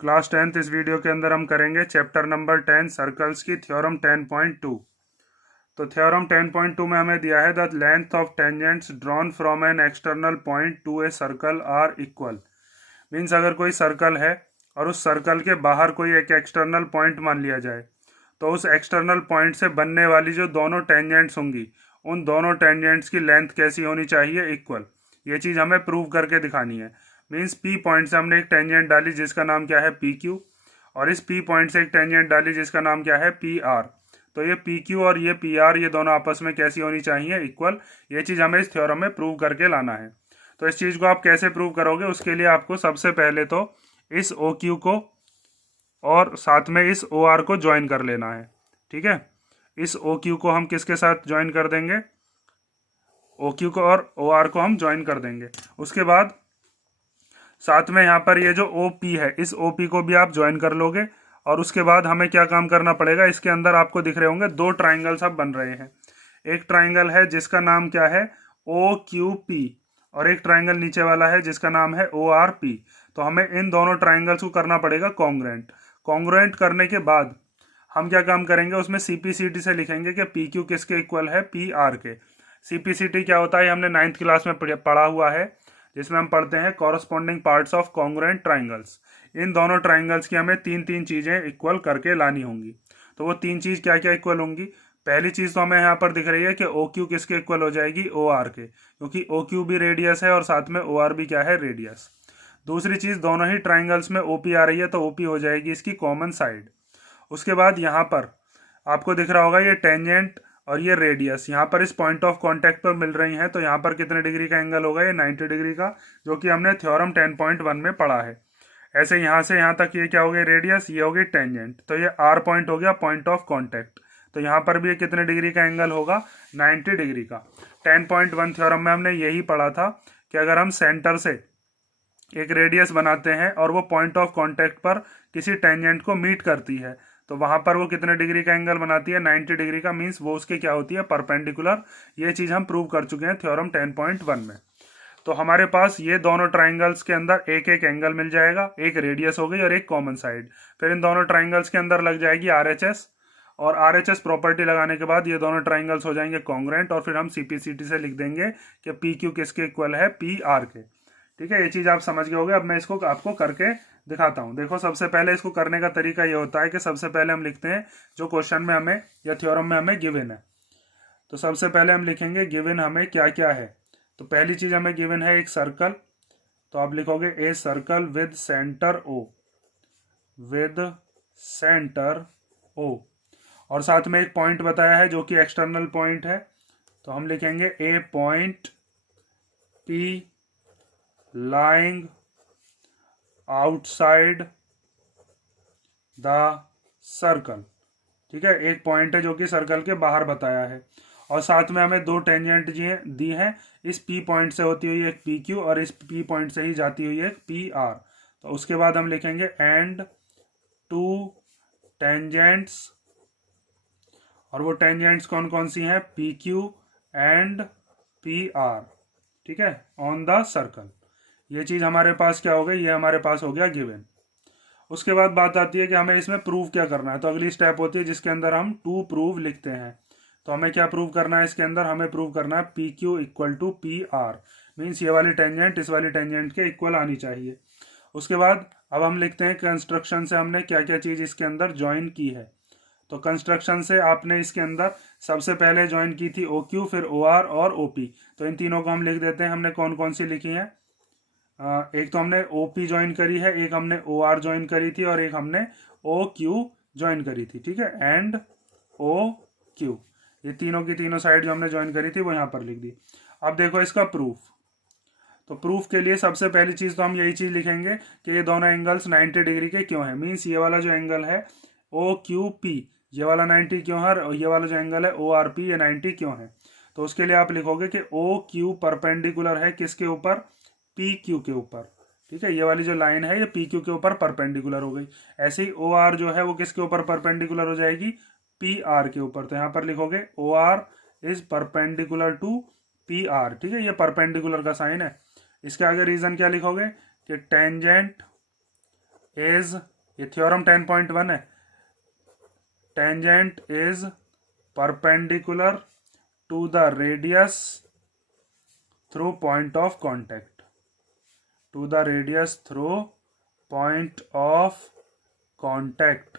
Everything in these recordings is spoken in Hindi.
क्लास 10th इस वीडियो के अंदर हम करेंगे चैप्टर नंबर 10 सर्कल्स की थ्योरम 10.2। तो थ्योरम 10.2 में हमें दिया है the length of tangents drawn from an external point to a circle are equal. Means अगर कोई सर्कल है और उस सर्कल के बाहर कोई एक एक्सटर्नल पॉइंट मान लिया जाए तो उस एक्सटर्नल पॉइंट से बनने वाली जो दोनों टेंजेंट्स होंगी उन दोनों टेंजेंट्स की लेंथ कैसी होनी चाहिए, इक्वल। ये चीज़ हमें प्रूव करके दिखानी है। मीन्स पी पॉइंट से हमने एक टेंजेंट डाली जिसका नाम क्या है पी क्यू, और इस पी पॉइंट से एक टेंजेंट डाली जिसका नाम क्या है पी आर। तो ये पी क्यू और ये पी आर ये दोनों आपस में कैसी होनी चाहिए, इक्वल। ये चीज़ हमें इस थ्योरम में प्रूव करके लाना है। तो इस चीज़ को आप कैसे प्रूव करोगे, उसके लिए आपको सबसे पहले तो इस ओ क्यू को और साथ में इस ओ आर को ज्वाइन कर लेना है। ठीक है, इस ओ क्यू को हम किसके साथ ज्वाइन कर देंगे, ओ क्यू को और ओ आर को हम ज्वाइन कर देंगे। उसके बाद साथ में यहाँ पर ये जो ओ पी है इस ओ पी को भी आप ज्वाइन कर लोगे। और उसके बाद हमें क्या काम करना पड़ेगा, इसके अंदर आपको दिख रहे होंगे दो ट्राइंगल्स अब बन रहे हैं। एक ट्राइंगल है जिसका नाम क्या है ओ क्यू पी, और एक ट्राइंगल नीचे वाला है जिसका नाम है ओ आर पी। तो हमें इन दोनों ट्राइंगल्स को करना पड़ेगा कॉन्ग्रुएंट। कॉन्ग्रुएंट करने के बाद हम क्या काम करेंगे, उसमें सीपीसीटी से लिखेंगे कि पी क्यू किसके इक्वल है, पी आर के। सीपीसीटी क्या होता है, हमने 9th क्लास में पढ़ा हुआ है, जिसमें हम पढ़ते हैं corresponding parts of congruent triangles. इन दोनों ट्राइंगल्स की हमें तीन तीन चीज़ें इक्वल करके लानी होंगी। तो वो तीन चीज़ क्या क्या इक्वल होंगी। पहली चीज़ तो हमें यहाँ पर दिख रही है कि ओ क्यू किसके इक्वल हो जाएगी, ओ आर के, क्योंकि ओ क्यू भी रेडियस है और साथ में ओ आर भी क्या है, रेडियस। दूसरी चीज़, दोनों ही ट्राइंगल्स में ओपी आ रही है तो ओपी हो जाएगी इसकी कॉमन साइड। उसके बाद यहाँ पर आपको दिख रहा होगा ये टेंजेंट और ये रेडियस यहाँ पर इस पॉइंट ऑफ कांटेक्ट पर मिल रही हैं, तो यहाँ पर कितने डिग्री का एंगल होगा, ये 90 डिग्री का, जो कि हमने थ्योरम 10.1 में पढ़ा है। ऐसे यहाँ से यहाँ तक ये क्या हो गई रेडियस, ये होगी टेंजेंट। तो ये आर पॉइंट हो गया पॉइंट ऑफ कॉन्टैक्ट। तो यहाँ पर भी ये कितने डिग्री का एंगल होगा, 90 डिग्री का। 10.1 थ्योरम में हमने यही पढ़ा था कि अगर हम सेंटर से एक रेडियस बनाते हैं और वो पॉइंट ऑफ कांटेक्ट पर किसी टेंजेंट को मीट करती है तो वहां पर वो कितने डिग्री का एंगल बनाती है, 90 डिग्री का। मीन्स वो उसके क्या होती है, परपेंडिकुलर। ये चीज़ हम प्रूव कर चुके हैं थ्योरम 10.1 में। तो हमारे पास ये दोनों ट्राइंगल्स के अंदर एक एक एंगल मिल जाएगा, एक रेडियस हो गई और एक कॉमन साइड। फिर इन दोनों ट्राइंगल्स के अंदर लग जाएगी आरएचएस, और आरएचएस प्रॉपर्टी लगाने के बाद ये दोनों ट्राइंगल्स हो जाएंगे कॉन्ग्रुएंट, और फिर हम सीपीसीटी से लिख देंगे कि पी क्यू किसके इक्वल है, पी आर के। ठीक है, ये चीज़ आप समझ गए होगे। अब मैं इसको आपको करके दिखाता हूँ। देखो, सबसे पहले इसको करने का तरीका ये होता है कि सबसे पहले हम लिखते हैं जो क्वेश्चन में हमें या थ्योरम में हमें गिवन है। तो सबसे पहले हम लिखेंगे गिवन हमें क्या क्या है। तो पहली चीज़ हमें गिवन है एक सर्कल, तो आप लिखोगे a circle with centre O, with centre O, और साथ में एक पॉइंट बताया है जो कि एक्सटर्नल पॉइंट है। तो हम लिखेंगे a point P lying outside the circle. ठीक है, एक पॉइंट है जो कि सर्कल के बाहर बताया है, और साथ में हमें दो टेंजेंट दी हैं। इस पी पॉइंट से होती हुई एक पी क्यू और इस पी पॉइंट से ही जाती हुई एक पी आर। तो उसके बाद हम लिखेंगे एंड टू टेंजेंट्स, और वो टेंजेंट्स कौन कौन सी हैं, P Q and P R. ठीक है, ऑन द सर्कल। ये चीज़ हमारे पास क्या हो गई, ये हमारे पास हो गया गिवन। उसके बाद बात आती है कि हमें इसमें प्रूव क्या करना है। तो अगली स्टेप होती है जिसके अंदर हम टू प्रूव लिखते हैं। तो हमें क्या प्रूव करना है इसके अंदर, हमें प्रूव करना है P Q equal to P R. Means ये वाली टेंजेंट इस वाली टेंजेंट के इक्वल आनी चाहिए। उसके बाद अब हम लिखते हैं कंस्ट्रक्शन से हमने क्या क्या चीज़ इसके अंदर ज्वाइन की है। तो कंस्ट्रक्शन से आपने इसके अंदर सबसे पहले ज्वाइन की थी ओ क्यू, फिर ओ आर और ओ पी। तो इन तीनों को हम लिख देते हैं। हमने कौन कौन सी लिखी है, एक तो हमने ओ पी ज्वाइन करी है, एक हमने ओ आर ज्वाइन करी थी, और एक हमने ओ क्यू ज्वाइन करी थी। ठीक है, एंड ओ क्यू, ये तीनों की तीनों साइड जो हमने ज्वाइन करी थी वो यहाँ पर लिख दी। अब देखो इसका प्रूफ। तो प्रूफ के लिए सबसे पहली चीज़ तो हम यही चीज़ लिखेंगे कि ये दोनों एंगल्स 90 डिग्री के क्यों हैं। मीन्स ये वाला जो एंगल है ओ क्यू पी, ये वाला 90 क्यों है, और ये वाला जो एंगल है ओ आर पी, ये 90 क्यों है। तो उसके लिए आप लिखोगे कि ओ क्यू परपेंडिकुलर है किसके ऊपर, पी क्यू के ऊपर। ठीक है, ये वाली जो लाइन है ये पी क्यू के ऊपर परपेंडिकुलर हो गई। ऐसे ही ओ आर जो है वो किसके ऊपर परपेंडिकुलर हो जाएगी, पी आर के ऊपर। तो यहाँ पर लिखोगे O R is perpendicular to P R. ठीक है, ये परपेंडिकुलर का साइन है। इसके आगे रीजन क्या लिखोगे कि टेंजेंट इज, ये थ्योरम 10.1 है, tangent is perpendicular to the radius through point of contact, to the radius through point of contact.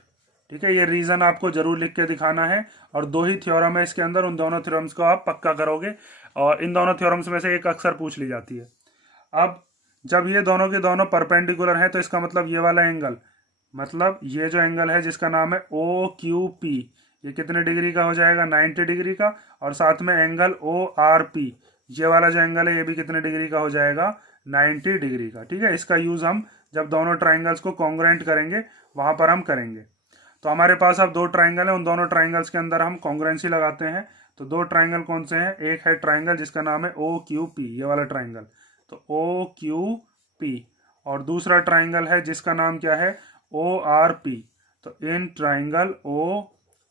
ठीक है, ये रीजन आपको जरूर लिख के दिखाना है, और 2 ही थ्योरम है इसके अंदर, उन दोनों थ्योरम्स को आप पक्का करोगे, और इन दोनों थ्योरम्स में से एक अक्सर पूछ ली जाती है। अब जब ये दोनों के दोनों परपेंडिकुलर हैं तो इसका मतलब ये वाला एंगल, मतलब ये जो एंगल है जिसका नाम है ओ क्यू पी, ये कितने डिग्री का हो जाएगा, 90 डिग्री का, और साथ में एंगल ओ आर पी, ये वाला जो एंगल है ये भी कितने डिग्री का हो जाएगा, 90 डिग्री का। ठीक है, इसका यूज हम जब दोनों ट्राइंगल्स को कॉन्ग्रुएंट करेंगे वहां पर हम करेंगे। तो हमारे पास अब 2 ट्राइंगल है, उन दोनों ट्राइंगल्स के अंदर हम कॉन्ग्रुएंसी लगाते हैं। तो 2 ट्राइंगल कौन से हैं, एक है ट्राइंगल जिसका नाम है ओ क्यू पी, ये वाला ट्राइंगल, तो ओ क्यू पी, और दूसरा ट्राइंगल है जिसका नाम क्या है, ओ आर पी। तो in triangle O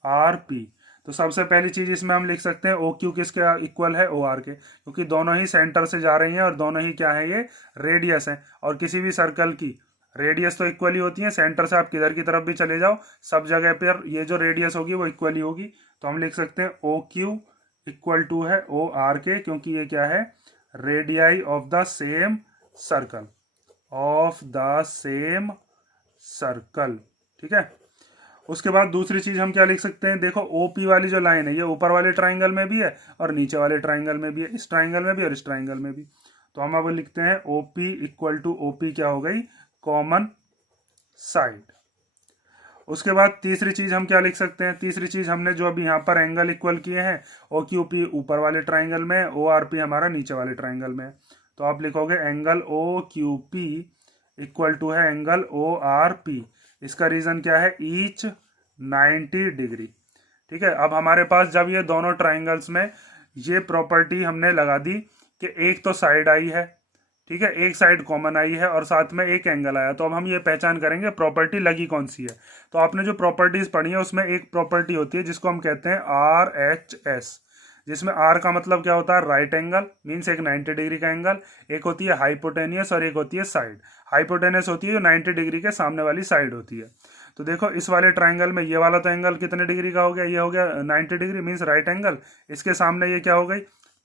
R P, तो सबसे पहली चीज इसमें हम लिख सकते हैं ओ क्यू किसके इक्वल है, ओ आर के, क्योंकि दोनों ही सेंटर से जा रही हैं और दोनों ही क्या है, ये रेडियस है। और किसी भी सर्कल की रेडियस तो इक्वली होती है, सेंटर से आप किधर की तरफ भी चले जाओ सब जगह पर ये जो रेडियस होगी वो इक्वली होगी। तो हम लिख सकते हैं ओ क्यू इक्वल टू है ओ आर के, क्योंकि ये क्या है, radii of the same circle, of the same circle. ठीक है, उसके बाद दूसरी चीज हम क्या लिख सकते हैं, देखो ओपी वाली जो लाइन है ये ऊपर वाले ट्राइंगल में भी है और नीचे वाले ट्राइंगल में भी है, इस ट्राइंगल में भी और इस ट्राइंगल में भी। तो हम अब लिखते हैं ओपी इक्वल टू ओपी क्या हो गई, कॉमन साइड। उसके बाद तीसरी चीज हम क्या लिख सकते हैं, तीसरी चीज हमने जो अभी यहाँ पर एंगल इक्वल किए हैं, ओ क्यू पी ऊपर वाले ट्राइंगल में, ओ आर पी हमारा नीचे वाले ट्राइंगल में। तो आप लिखोगे angle O Q P equal to है एंगल ओ आर पी। इसका रीजन क्या है, ईच 90 डिग्री। ठीक है, अब हमारे पास जब ये दोनों ट्राइंगल्स में ये प्रॉपर्टी हमने लगा दी कि एक तो साइड आई है, ठीक है, एक साइड कॉमन आई है और साथ में एक एंगल आया, तो अब हम ये पहचान करेंगे प्रॉपर्टी लगी कौन सी है। तो आपने जो प्रॉपर्टीज पढ़ी है उसमें एक प्रॉपर्टी होती है जिसको हम कहते हैं आर एच एस, जिसमें आर का मतलब क्या होता है, राइट एंगल, मीन्स एक 90 डिग्री का एंगल, एक होती है हाइपोटेनियस और एक होती है साइड। हाइपोटेनियस होती है जो 90 डिग्री के सामने वाली साइड होती है। तो देखो इस वाले ट्राइंगल में ये वाला तो एंगल कितने डिग्री का हो गया, ये हो गया 90 डिग्री, मीन्स राइट एंगल। इसके सामने ये क्या हो गई,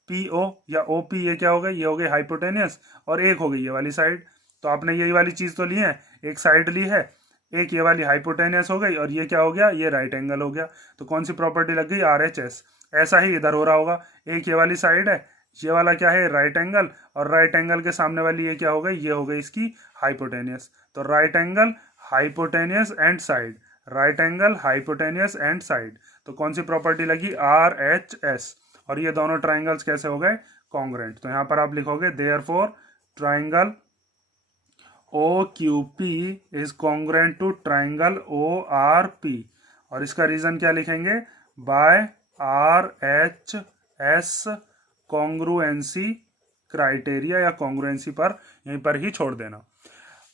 पी ओ या ओ पी, ये क्या हो गई, ये हो गई हाइपोटेनियस, और एक हो गई ये वाली साइड। तो आपने यही वाली चीज तो ली है, एक साइड ली है, एक ये वाली हाइपोटेनियस हो गई, और ये क्या हो गया, ये राइट एंगल हो गया। तो कौन सी प्रॉपर्टी लग गई, आर एच एस। ऐसा ही इधर हो रहा होगा, एक ये वाली साइड है, ये वाला क्या है, राइट एंगल, और राइट एंगल के सामने वाली ये क्या हो गई, ये हो गई इसकी हाइपोटेनियस। तो right angle hypotenuse and side, right angle hypotenuse and side. तो कौन सी प्रॉपर्टी लगी, आर एच एस, और ये दोनों ट्राइंगल्स कैसे हो गए, कॉन्ग्रुएंट। तो यहां पर आप लिखोगे therefore triangle O Q P is congruent to triangle O R P, और इसका रीजन क्या लिखेंगे, by R H S congruency criteria, या कॉन्ग्रुएंसी पर यहीं पर ही छोड़ देना।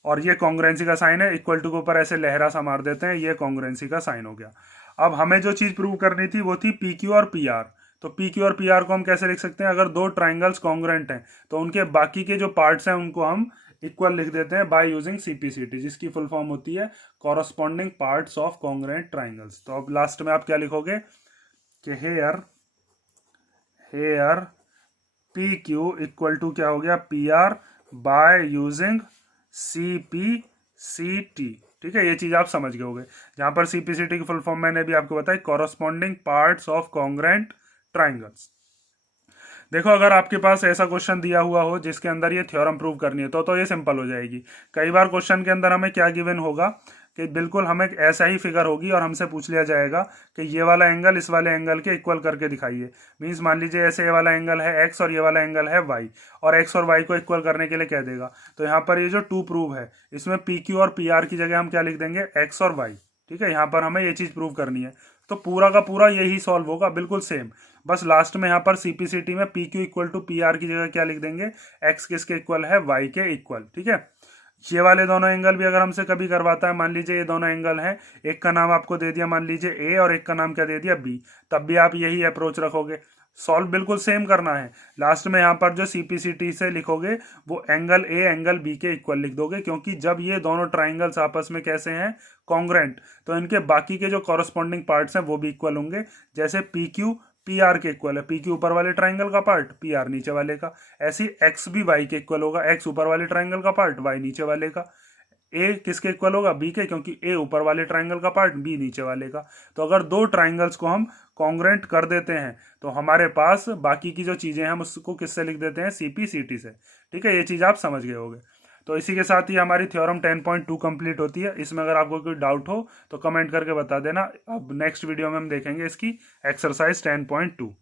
और ये कॉन्ग्रुएंसी का साइन है, इक्वल टू के ऊपर ऐसे लहरा सा मार देते हैं, ये कॉन्ग्रुएंसी का साइन हो गया। अब हमें जो चीज प्रूव करनी थी वो थी पी क्यू और पी आर। तो पी क्यू और पी आर को हम कैसे लिख सकते हैं, अगर 2 ट्राइंगल्स कॉन्ग्रुएंट हैं तो उनके बाकी के जो पार्ट्स हैं उनको हम इक्वल लिख देते हैं बाय यूजिंग सीपीसीटी, जिसकी फुल फॉर्म होती है corresponding parts of congruent triangles. तो अब लास्ट में आप क्या लिखोगे कि here P Q equal to क्या हो गया, P R by using CPCT. ठीक है, ये चीज आप समझ गए होंगे। जहां पर सीपीसीटी की फुल फॉर्म मैंने भी आपको बताई, corresponding parts of congruent triangles. देखो अगर आपके पास ऐसा क्वेश्चन दिया हुआ हो जिसके अंदर ये थ्योरम प्रूव करनी है तो ये सिंपल हो जाएगी। कई बार क्वेश्चन के अंदर हमें क्या गिवन होगा कि बिल्कुल हमें ऐसा ही फिगर होगी और हमसे पूछ लिया जाएगा कि ये वाला एंगल इस वाले एंगल के इक्वल करके दिखाइए। मीन्स मान लीजिए ऐसे ये वाला एंगल है एक्स और ये वाला एंगल है वाई, और एक्स और वाई को इक्वल करने के लिए कह देगा। तो यहाँ पर ये जो 2 प्रूव है इसमें पी क्यू और पी आर की जगह हम क्या लिख देंगे, एक्स और वाई। ठीक है, यहाँ पर हमें ये चीज प्रूव करनी है, तो पूरा का पूरा यही सॉल्व होगा, बिल्कुल सेम। बस लास्ट में यहाँ पर सीपीसीटी में P Q equal to P R की जगह क्या लिख देंगे, एक्स किसके इक्वल है, वाई के इक्वल। ठीक है, ये वाले दोनों एंगल भी अगर हमसे कभी करवाता है, मान लीजिए ये दोनों एंगल हैं, एक का नाम आपको दे दिया मान लीजिए ए और एक का नाम क्या दे दिया बी, तब भी आप यही अप्रोच रखोगे। सॉल्व बिल्कुल सेम करना है। लास्ट में यहाँ पर जो CPCT से लिखोगे वो एंगल ए एंगल बी के इक्वल लिख दोगे, क्योंकि जब ये दोनों ट्राइंगल्स आपस में कैसे हैं, कॉन्ग्रेंट, तो इनके बाकी के जो कॉरस्पॉन्डिंग पार्ट्स हैं वो भी इक्वल होंगे। जैसे PQ PR के इक्वल है, PQ ऊपर वाले ट्राइंगल का पार्ट, PR नीचे वाले का। ऐसे X भी Y के इक्वल होगा, X ऊपर वाले ट्राइंगल का पार्ट, Y नीचे वाले का। ए किसके इक्वल होगा, बी के, क्योंकि ए ऊपर वाले ट्राइंगल का पार्ट, बी नीचे वाले का। तो अगर दो ट्राइंगल्स को हम कॉन्ग्रेंट कर देते हैं तो हमारे पास बाकी की जो चीजें हैं हम उसको किससे लिख देते हैं, CPCT से। ठीक है, ये चीज आप समझ गए होंगे। तो इसी के साथ ही हमारी थ्योरम 10.2 कंप्लीट होती है। इसमें अगर आपको कोई डाउट हो तो कमेंट करके बता देना। अब नेक्स्ट वीडियो में हम देखेंगे इसकी एक्सरसाइज 10.2।